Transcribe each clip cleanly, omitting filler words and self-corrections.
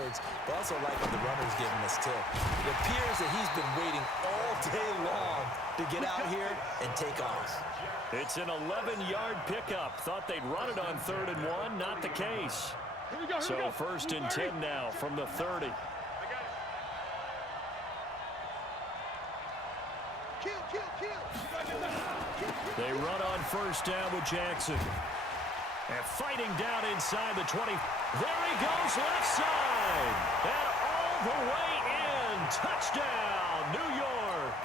backwards, but also like what the runner's giving us, too. It appears that he's been waiting all day long to get out here and take off. It's an 11-yard pickup. Thought they'd run it on 3rd and 1. Not the case. So 1st and 10 now from the 30. They run on 1st down with Jackson. And fighting down inside the 20. There he goes, left side. And all the way in. Touchdown, New York.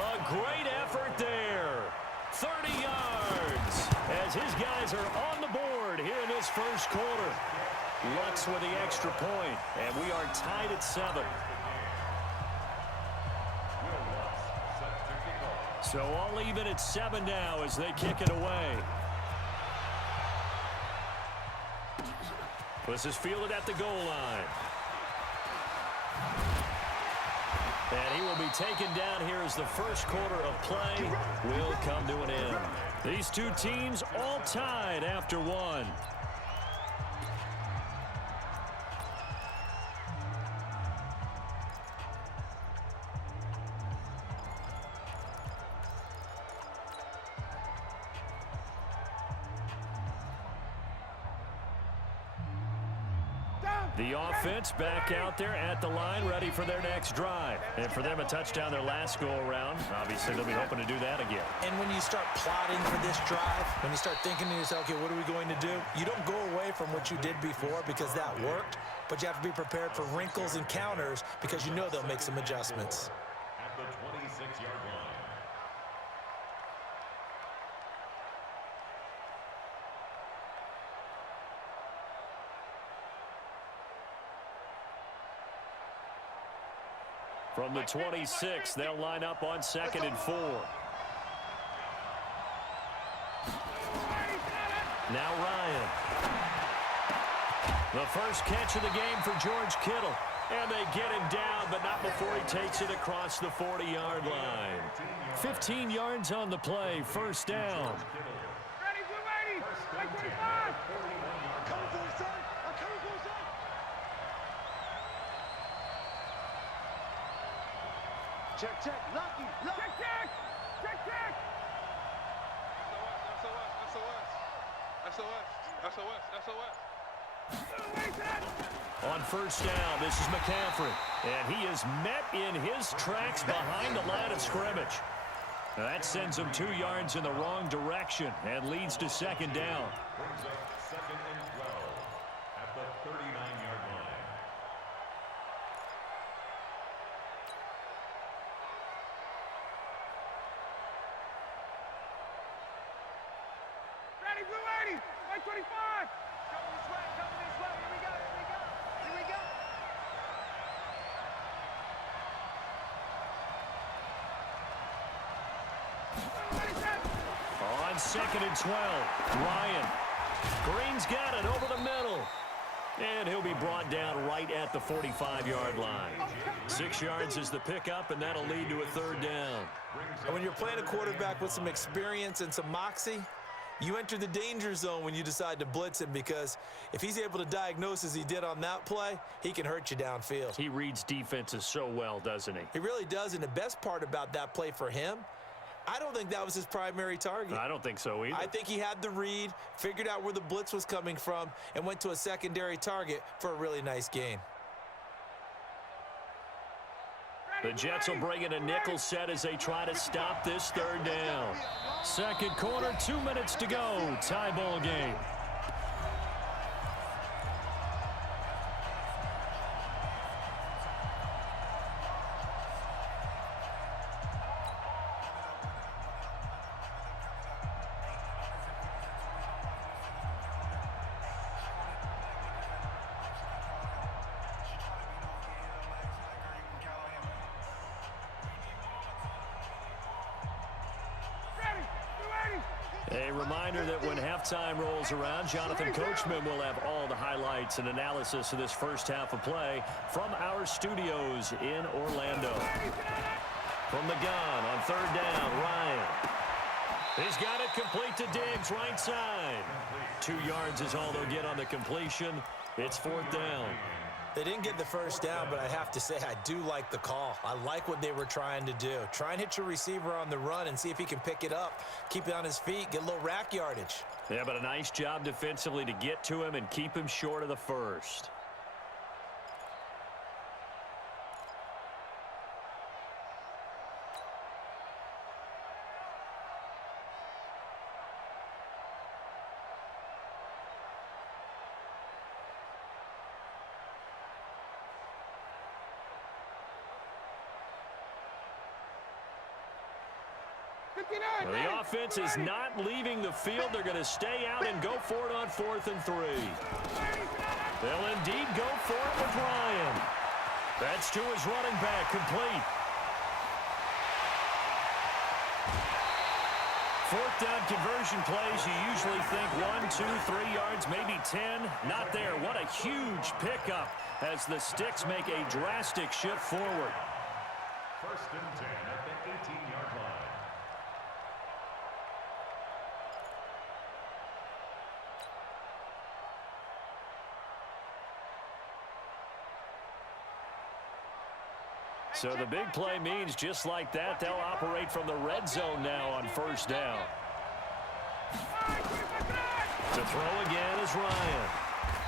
A great effort there. 30 yards as his guys are on the board here in this first quarter. Lutz with the extra point, and we are tied at 7. So all even at 7 now as they kick it away. This is fielded at the goal line. And he will be taken down here as the first quarter of play will come to an end. These two teams all tied after 1. The offense back out there at the line, ready for their next drive. And for them, a touchdown their last go-around. Obviously, they'll be hoping to do that again. And when you start plotting for this drive, when you start thinking to yourself, okay, what are we going to do? You don't go away from what you did before because that worked, but you have to be prepared for wrinkles and counters because you know they'll make some adjustments. At the 26-yard line. From the 26, they'll line up on 2nd and 4. Now Ryan. The first catch of the game for George Kittle. And they get him down, but not before he takes it across the 40-yard line. 15 yards on the play, 1st down. Ready, we're ready. 25. Coming for the son. I'm coming for the son. Check, check, Lucky. Check, check. Check, check. SOS. On 1st down, this is McCaffrey. And he is met in his tracks behind the line of scrimmage. Now that sends him 2 yards in the wrong direction and leads to 2nd down. Brings up 2nd and 12 at the 39-yard line. Ready, we're ready. 25. Coming this way. Here we go. On 2nd and 12, Ryan. Green's got it over the middle. And he'll be brought down right at the 45-yard line. 6 yards is the pickup, and that'll lead to a 3rd down. And when you're playing a quarterback with some experience and some moxie, you enter the danger zone when you decide to blitz him, because if he's able to diagnose as he did on that play, he can hurt you downfield. He reads defenses so well, doesn't he? He really does, and the best part about that play for him, I don't think that was his primary target. I don't think so either. I think he had the read, figured out where the blitz was coming from, and went to a secondary target for a really nice gain. The Jets will bring in a nickel set as they try to stop this 3rd down. 2nd quarter, 2 minutes to go. Tie ball game. A reminder that when halftime rolls around, Jonathan Coachman will have all the highlights and analysis of this first half of play from our studios in Orlando. From the gun on 3rd down, Ryan. He's got it complete to Diggs, right side. 2 yards is all they'll get on the completion. It's 4th down. They didn't get the first down, but I have to say I do like the call. I like what they were trying to do. Try and hit your receiver on the run and see if he can pick it up, keep it on his feet, get a little rack yardage. Yeah, but a nice job defensively to get to him and keep him short of the first. Well, the offense is not leaving the field. They're going to stay out and go for it on 4th and 3. They'll indeed go for it with Ryan. That's to his running back, complete. 4th down conversion plays, you usually think 1, 2, 3 yards, maybe 10. Not there. What a huge pickup as the Sticks make a drastic shift forward. 1st and 10 at the 18-yard line. So the big play means just like that, they'll operate from the red zone now on 1st down. To throw again is Ryan.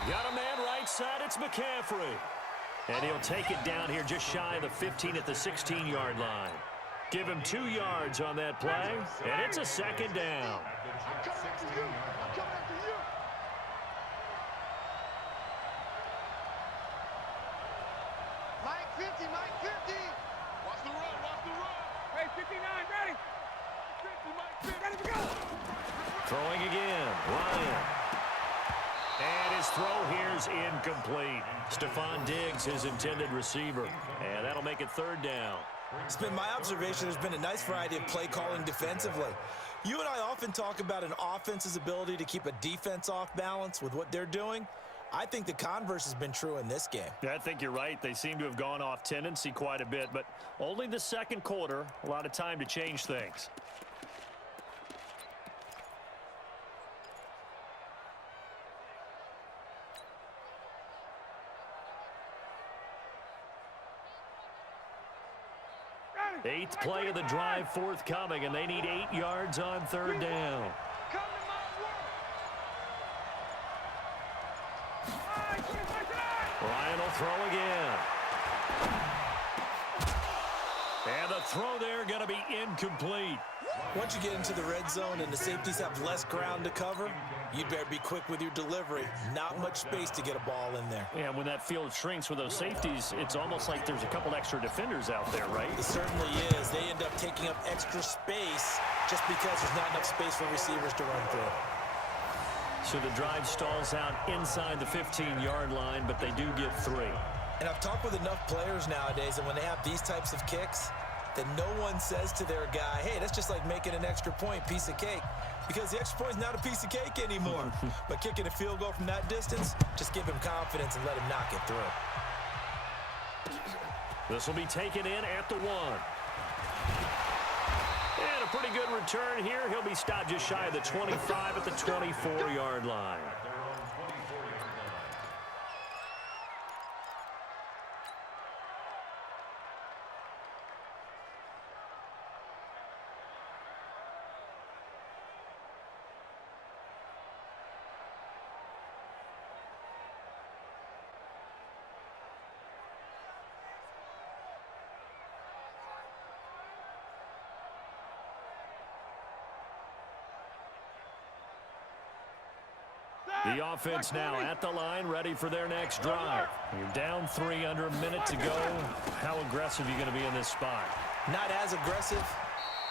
Got a man right side, it's McCaffrey. And he'll take it down here just shy of the 15 at the 16-yard line. Give him 2 yards on that play, and it's a 2nd down. Mike 50, Mike 50. Watch the run, watch the run. Hey, 59, ready. 50, Mike 50, ready to go. Throwing again, Ryan. And his throw here's incomplete. Stephon Diggs, his intended receiver. And that'll make it 3rd down. It's been my observation there's been a nice variety of play calling defensively. You and I often talk about an offense's ability to keep a defense off balance with what they're doing. I think the converse has been true in this game. Yeah, I think you're right. They seem to have gone off tendency quite a bit, but only the 2nd quarter, a lot of time to change things. Eighth play of the drive forthcoming, and they need 8 yards on 3rd down. Ryan will throw again. And the throw there going to be incomplete. Once you get into the red zone and the safeties have less ground to cover, you'd better be quick with your delivery. Not much space to get a ball in there. Yeah, when that field shrinks with those safeties, it's almost like there's a couple extra defenders out there, right? It certainly is. They end up taking up extra space just because there's not enough space for receivers to run through. So the drive stalls out inside the 15-yard line, but they do get 3. And I've talked with enough players nowadays, and when they have these types of kicks, that no one says to their guy, hey, that's just like making an extra point, piece of cake. Because the extra point is not a piece of cake anymore. But kicking a field goal from that distance, just give him confidence and let him knock it through. This will be taken in at the 1. And a pretty good return here. He'll be stopped just shy of the 25 at the 24-yard line. The offense now at the line, ready for their next drive. You're down 3 under a minute to go. How aggressive are you going to be in this spot? Not as aggressive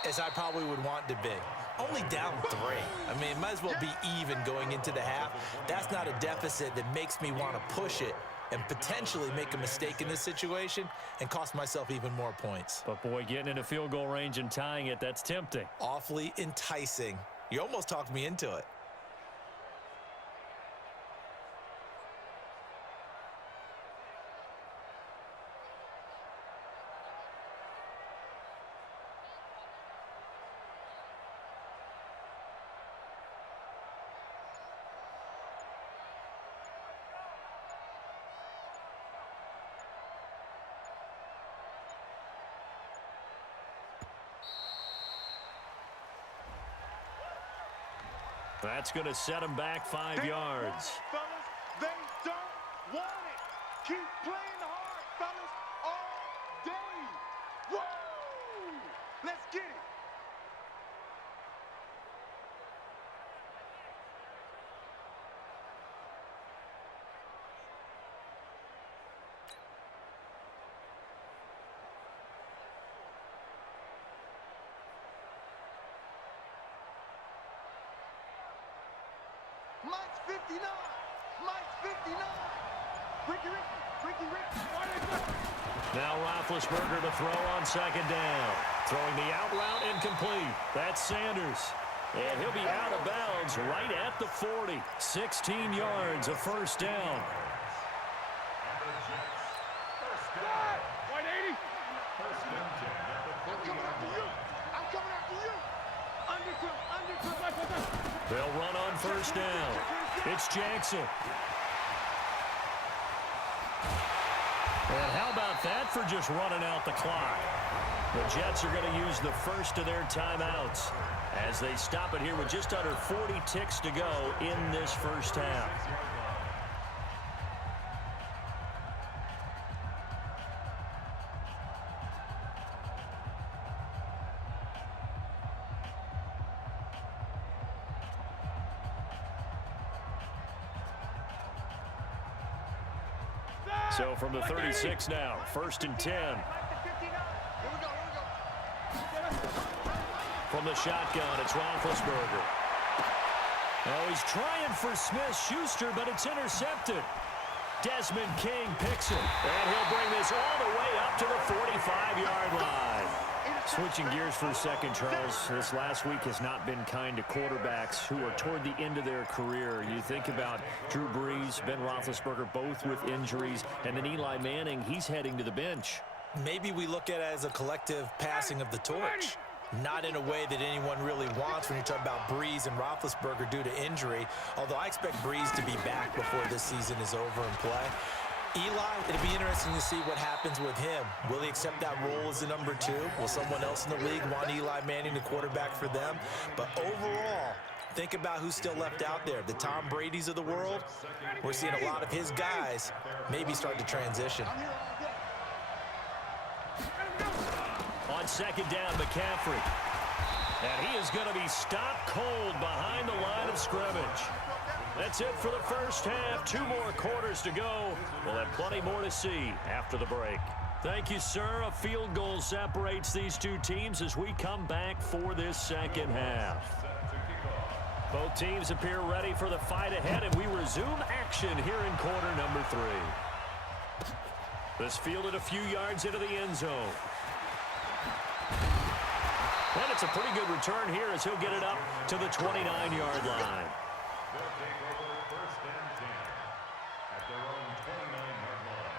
as I probably would want to be. Only down 3. I mean, it might as well be even going into the half. That's not a deficit that makes me want to push it and potentially make a mistake in this situation and cost myself even more points. But, boy, getting into field goal range and tying it, that's tempting. Awfully enticing. You almost talked me into it. That's going to set him back 5 yards. Fellas, they don't want it. Keep playing hard, fellas, all day. Woo! Let's get it. Mike's 59. Mike's 59. Ricky. Now Roethlisberger to throw on 2nd down. Throwing the out route incomplete. That's Sanders. And he'll be out of bounds right at the 40. 16 yards, a 1st down. White 80. I'm coming after you. Undercut. They'll run on 1st down. It's Jackson. And how about that for just running out the clock? The Jets are going to use the first of their timeouts as they stop it here with just under 40 ticks to go in this first half. So from the 36 now, 1st and 10. From the shotgun, it's Roethlisberger. Oh, he's trying for Smith-Schuster, but it's intercepted. Desmond King picks it, and he'll bring this all the way up to the 45-yard line. Switching gears for a second, Charles, this last week has not been kind to quarterbacks who are toward the end of their career. You think about Drew Brees, Ben Roethlisberger, both with injuries, and then Eli Manning, he's heading to the bench. Maybe we look at it as a collective passing of the torch. Not in a way that anyone really wants when you're talking about Brees and Roethlisberger due to injury, although I expect Brees to be back before this season is over and play. Eli, it'll be interesting to see what happens with him. Will he accept that role as the number 2? Will someone else in the league want Eli Manning to quarterback for them? But overall, think about who's still left out there. The Tom Brady's of the world. We're seeing a lot of his guys maybe start to transition. On 2nd down, McCaffrey. And he is going to be stopped cold behind the line of scrimmage. That's it for the first half. 2 more quarters to go. We'll have plenty more to see after the break. Thank you, sir. A field goal separates these two teams as we come back for this second half. Both teams appear ready for the fight ahead, and we resume action here in quarter number 3. This fielded a few yards into the end zone. And it's a pretty good return here as he'll get it up to the 29-yard line. They'll take over 1st and 10 at their own 29-yard line.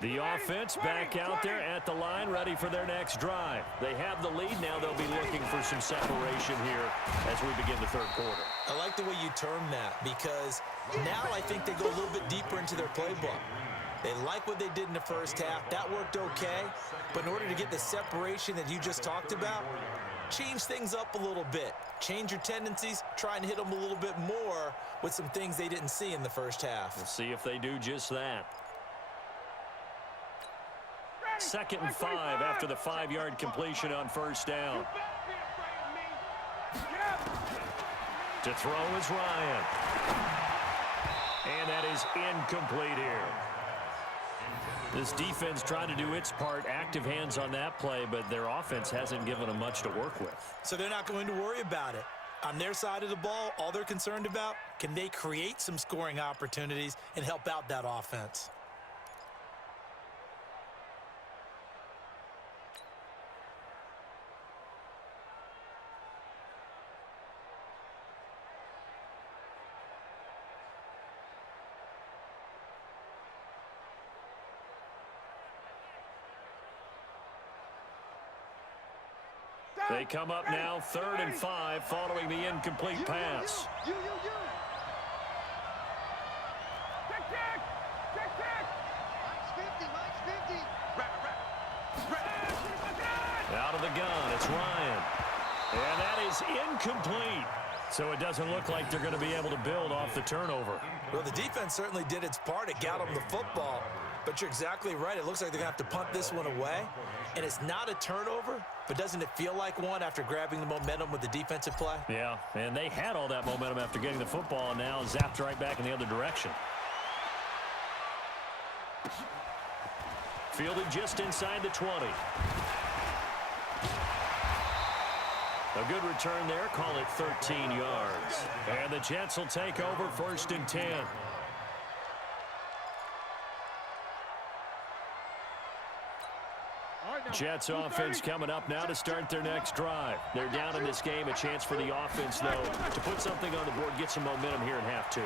The offense back out there at the line, ready for their next drive. They have the lead now. They'll be looking for some separation here as we begin the 3rd quarter. I like the way you term that because now I think they go a little bit deeper into their playbook. They like what they did in the first half. That worked okay. But in order to get the separation that you just talked about, change things up a little bit. Change your tendencies. Try and hit them a little bit more with some things they didn't see in the first half. We'll see if they do just that. 2nd and 5 after the 5-yard completion on 1st down. To throw is Ryan. And that is incomplete here. This defense trying to do its part, active hands on that play, but their offense hasn't given them much to work with. So they're not going to worry about it. On their side of the ball, all they're concerned about, can they create some scoring opportunities and help out that offense? They come up now 3rd and 5 following the incomplete pass. You. Mike's 50. Out of the gun, it's Ryan. And that is incomplete. So it doesn't look like they're going to be able to build off the turnover. Well, the defense certainly did its part. It got them the football. But you're exactly right. It looks like they're going to have to punt this one away. And it's not a turnover, but doesn't it feel like one after grabbing the momentum with the defensive play? Yeah, and they had all that momentum after getting the football, and now zapped right back in the other direction. Fielded just inside the 20. A good return there. Call it 13 yards. And the Jets will take over 1st and 10. Jets offense coming up now to start their next drive. They're down in this game. A chance for the offense, though, to put something on the board, get some momentum here in half 2.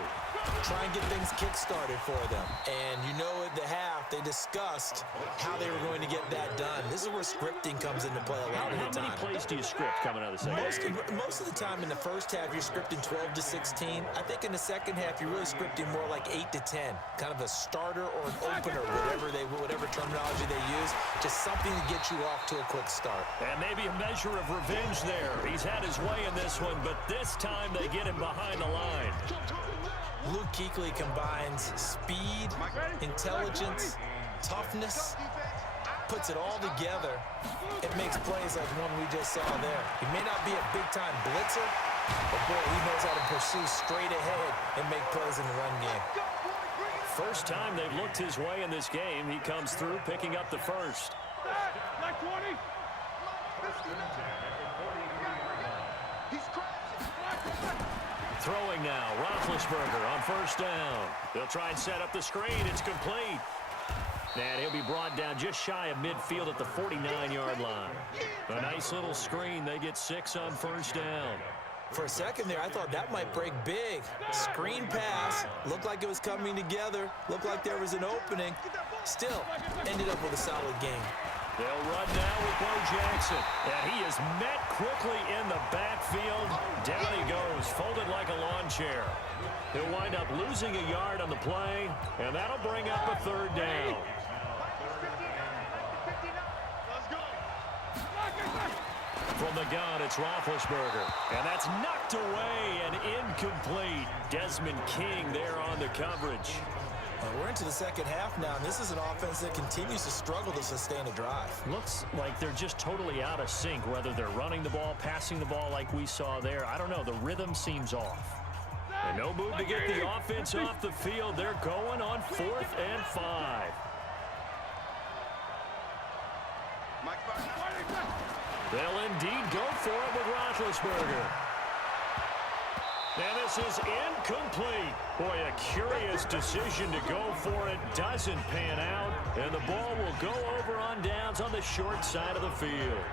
Try and get things kick-started for them. And you know at the half, they discussed how they were going to get that done. This is where scripting comes into play a lot of the time. How many plays do you script coming out of the second? Most of the time in the first half, you're scripting 12 to 16. I think in the second half, you're really scripting more like 8 to 10. Kind of a starter or an opener, whatever terminology they use. Just something to get you off to a quick start. And maybe a measure of revenge there. He's had his way in this one, but this time they get him behind the line. Luke Kuechly combines speed, intelligence, toughness, puts it all together. It makes plays like one we just saw there. He may not be a big-time blitzer, but boy, he knows how to pursue straight ahead and make plays in the run game. First time they've looked his way in this game. He comes through picking up the first. Like 20. Throwing now, Roethlisberger on 1st down. They'll try and set up the screen. It's complete. And he'll be brought down just shy of midfield at the 49-yard line. A nice little screen. They get 6 on 1st down. For a second there, I thought that might break big. Screen pass. Looked like it was coming together. Looked like there was an opening. Still, ended up with a solid game. They'll run now with Bo Jackson. And he is met quickly in the backfield. Down he goes, folded like a lawn chair. He'll wind up losing a yard on the play, and that'll bring up a 3rd down. From the gun, it's Roethlisberger. And that's knocked away and incomplete. Desmond King there on the coverage. We're into the second half now, and this is an offense that continues to struggle to sustain a drive. Looks like they're just totally out of sync, whether they're running the ball, passing the ball like we saw there. I don't know. The rhythm seems off. And no move to get the offense off the field. They're going on 4th and 5. They'll indeed go for it with Roethlisberger. And this is incomplete. Boy, a curious decision to go for it. Doesn't pan out. And the ball will go over on downs on the short side of the field.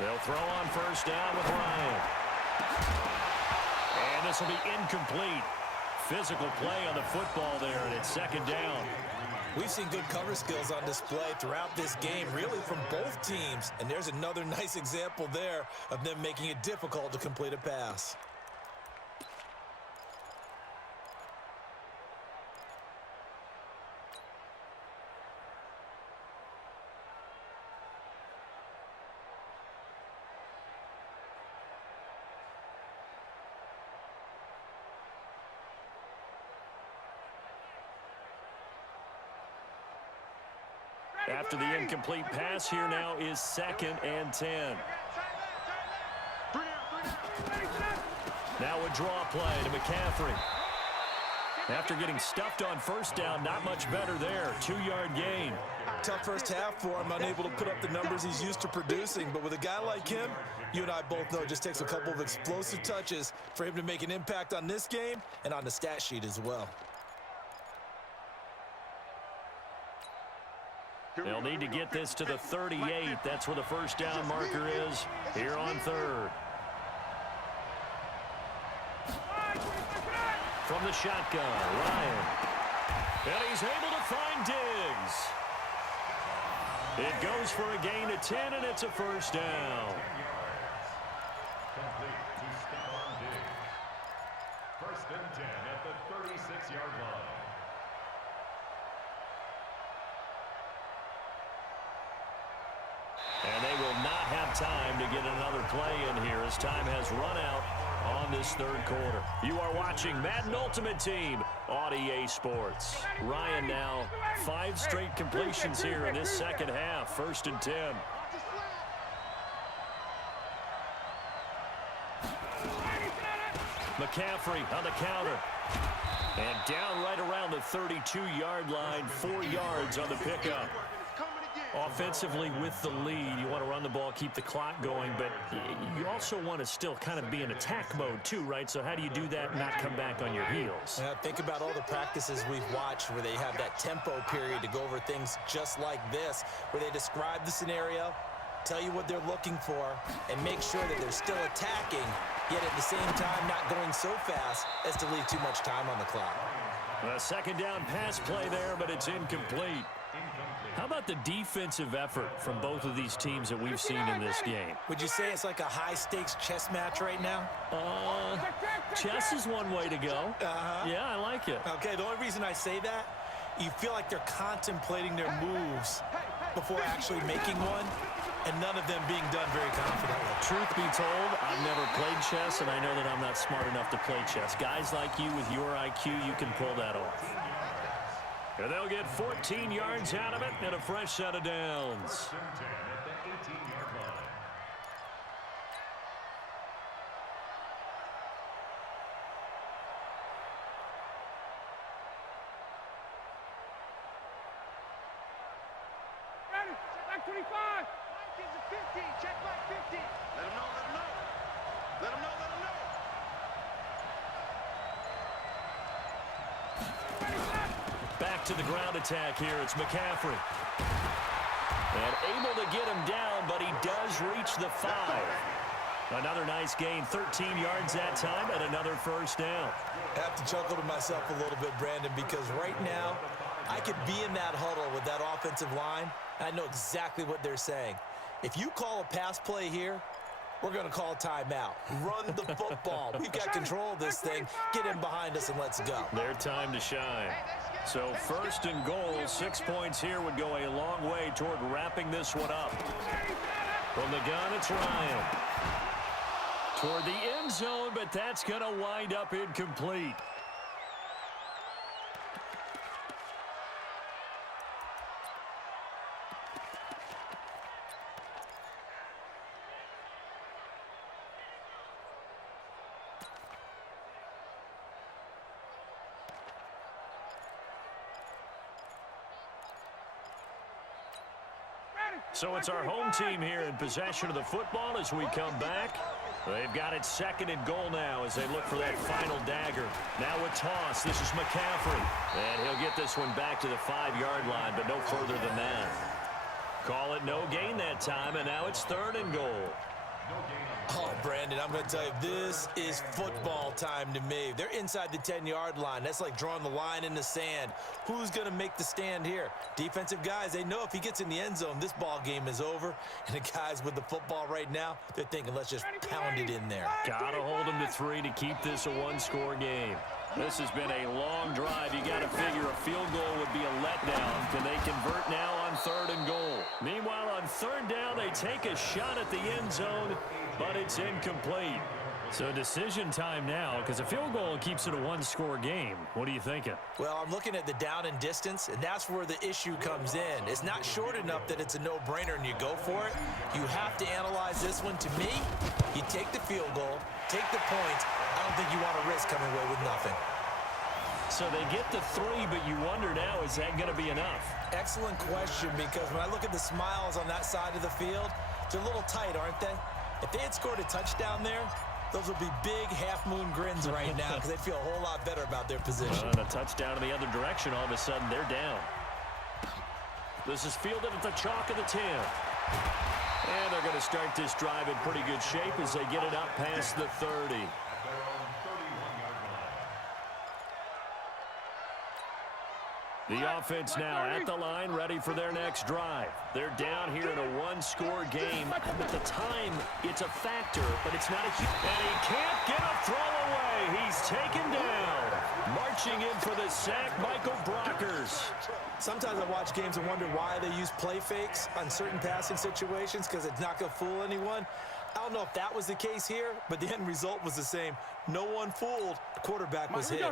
They'll throw on 1st down with Ryan. And this will be incomplete. Physical play on the football there, and it's 2nd down. We've seen good cover skills on display throughout this game, really from both teams. And there's another nice example there of them making it difficult to complete a pass. After the incomplete pass, here now is 2nd and 10. Now a draw play to McCaffrey. After getting stuffed on first down, not much better there. 2-yard gain. Tough first half for him, unable to put up the numbers he's used to producing. But with a guy like him, you and I both know it just takes a couple of explosive touches for him to make an impact on this game and on the stat sheet as well. They'll need to get this to the 38. That's where the first down marker is here on third. From the shotgun, Ryan. And he's able to find Diggs. It goes for a gain of 10, and it's a first down. Complete to Stephon Diggs. First and 10 at the 36-yard line. And they will not have time to get another play in here as time has run out on this third quarter. You are watching Madden Ultimate Team on EA Sports. Ryan now 5 straight completions here in this second half. First and 10. McCaffrey on the counter. And down right around the 32-yard line, 4 yards on the pickup. Offensively with the lead, you want to run the ball, keep the clock going, but you also want to still kind of be in attack mode too, right? So how do you do that and not come back on your heels? Yeah, think about all the practices we've watched where they have that tempo period to go over things just like this, where they describe the scenario, tell you what they're looking for, and make sure that they're still attacking, yet at the same time not going so fast as to leave too much time on the clock. A second down pass play there, but it's incomplete. How about the defensive effort from both of these teams that we've seen in this game? Would you say it's like a high-stakes chess match right now? Chess is one way to go. Yeah, I like it. Okay, the only reason I say that, you feel like they're contemplating their moves before actually making one, and none of them being done very confidently. Truth be told, I've never played chess, and I know that I'm not smart enough to play chess. Guys like you with your IQ, you can pull that off. And they'll get 14 yards out of it and a fresh set of downs. First and 10 at the 18-yard line. Ready, check back 25. Kids at 15, check back 50. Let him know, let him know. Let him know, let him know. Back to the ground attack here. It's McCaffrey. And able to get him down, but he does reach the 5. Another nice gain, 13 yards that time, and another first down. I have to chuckle to myself a little bit, Brandon, because right now I could be in that huddle with that offensive line, and I know exactly what they're saying. If you call a pass play here, we're going to call a timeout. Run the football. We've got control of this thing. Get in behind us and let's go. Their time to shine. So first and goal, 6 points here would go a long way toward wrapping this one up. From the gun, it's Ryan. Toward the end zone, but that's going to wind up incomplete. So it's our home team here in possession of the football as we come back. They've got it second and goal now as they look for that final dagger. Now a toss. This is McCaffrey. And he'll get this one back to the 5-yard line, but no further than that. Call it no gain that time, and now it's third and goal. Oh, Brandon, I'm going to tell you, this is football time to me. They're inside the 10-yard line. That's like drawing the line in the sand. Who's going to make the stand here? Defensive guys, they know if he gets in the end zone, this ball game is over. And the guys with the football right now, they're thinking, let's just pound it in there. Got to hold him to 3 to keep this a one-score game. This has been a long drive. You got to figure a field goal would be a letdown. Can they convert now on third and goal? Meanwhile, on third down, they take a shot at the end zone, but it's incomplete. So decision time now, because a field goal keeps it a one-score game. What are you thinking? Well, I'm looking at the down and distance, and that's where the issue comes in. It's not short enough that it's a no-brainer and you go for it. You have to analyze this one. To me, you take the field goal, take the points. I don't think you want to risk coming away with nothing. So they get the 3, but you wonder now, is that going to be enough? Excellent question, because when I look at the smiles on that side of the field, they're a little tight, aren't they? If they had scored a touchdown there, those would be big half-moon grins right now because they'd feel a whole lot better about their position. And a touchdown in the other direction, all of a sudden they're down. This is fielded at the chalk of the 10. And they're going to start this drive in pretty good shape as they get it up past the 30. The offense now at the line, ready for their next drive. They're down here in a one-score game. At the time, it's a factor, but it's not a huge... And he can't get a throw away. He's taken down. Marching in for the sack, Michael Brockers. Sometimes I watch games and wonder why they use play fakes on certain passing situations, because it's not going to fool anyone. I don't know if that was the case here, but the end result was the same. No one fooled. The quarterback was hit.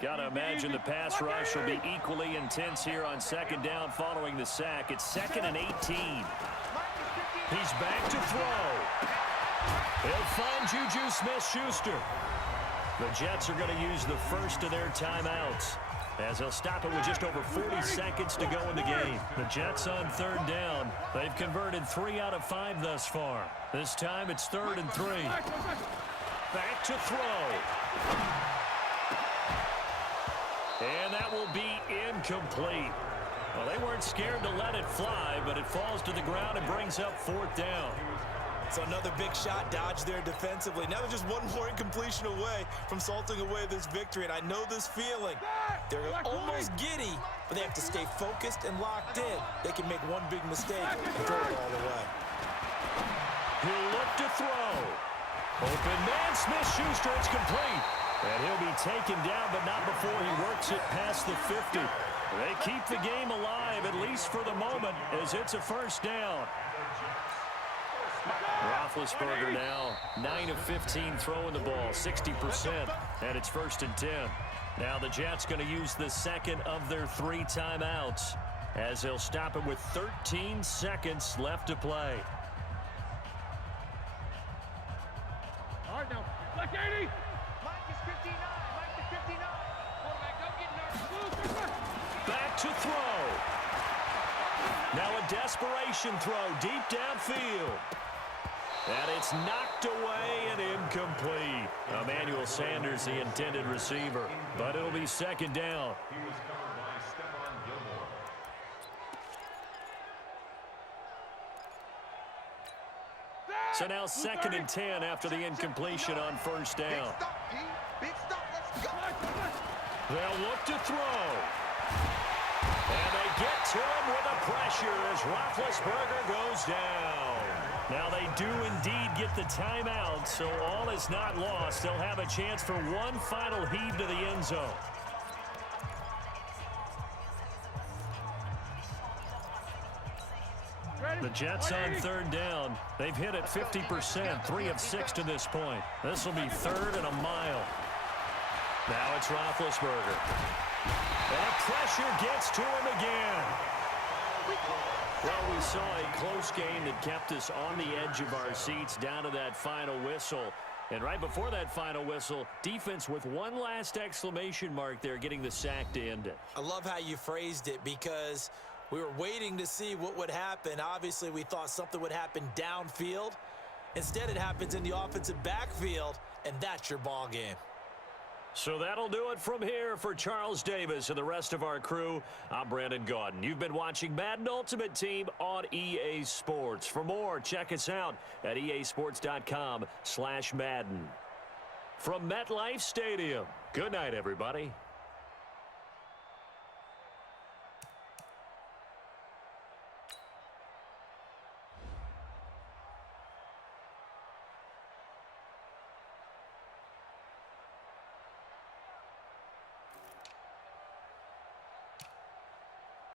Got to imagine the pass rush will be equally intense here on second down following the sack. It's 2nd and 18. He's back to throw. He'll find Juju Smith-Schuster. The Jets are going to use the first of their timeouts, as they'll stop it with just over 40 seconds to go in the game. The Jets on 3rd down. They've converted 3 out of 5 thus far. This time it's 3rd and 3. Back to throw. And that will be incomplete. Well, they weren't scared to let it fly, but it falls to the ground and brings up 4th down. So another big shot dodged there defensively. Now they're just one more incompletion away from salting away this victory, and I know this feeling. They're almost giddy, but they have to stay focused and locked in. They can make one big mistake and throw it all away. He'll look to throw. Open man, Smith-Schuster, it's complete. And he'll be taken down, but not before he works it past the 50. They keep the game alive, at least for the moment, as it's a 1st down. Roethlisberger now 9 of 15 throwing the ball, 60%, and it's 1st and 10. Now the Jets going to use the 2nd of their 3 timeouts, as they'll stop it with 13 seconds left to play. All right, now, Black 80. Mike is 59. Mike is 59. Quarterback, don't get nervous. Back to throw. Now a desperation throw deep downfield. And it's knocked away and incomplete. Emmanuel Sanders, the intended receiver. But it'll be 2nd down. He was covered by Stephon Gilmore. So now 2nd and 10 after the incompletion on 1st down. Big stop, let's go. They'll look to throw. And they get to him with the pressure as Roethlisberger goes down. Now they do indeed get the timeout, so all is not lost. They'll have a chance for one final heave to the end zone. The Jets on 3rd down. They've hit it 50%, 3 of 6 to this point. This will be 3rd and a mile. Now it's Roethlisberger. And pressure gets to him again. Well, we saw a close game that kept us on the edge of our seats down to that final whistle. And right before that final whistle, defense with one last exclamation mark there, getting the sack to end it. I love how you phrased it, because we were waiting to see what would happen. Obviously, we thought something would happen downfield. Instead, it happens in the offensive backfield, and that's your ball game. So that'll do it from here for Charles Davis and the rest of our crew. I'm Brandon Gaudin. You've been watching Madden Ultimate Team on EA Sports. For more, check us out at easports.com/Madden. From MetLife Stadium, good night, everybody.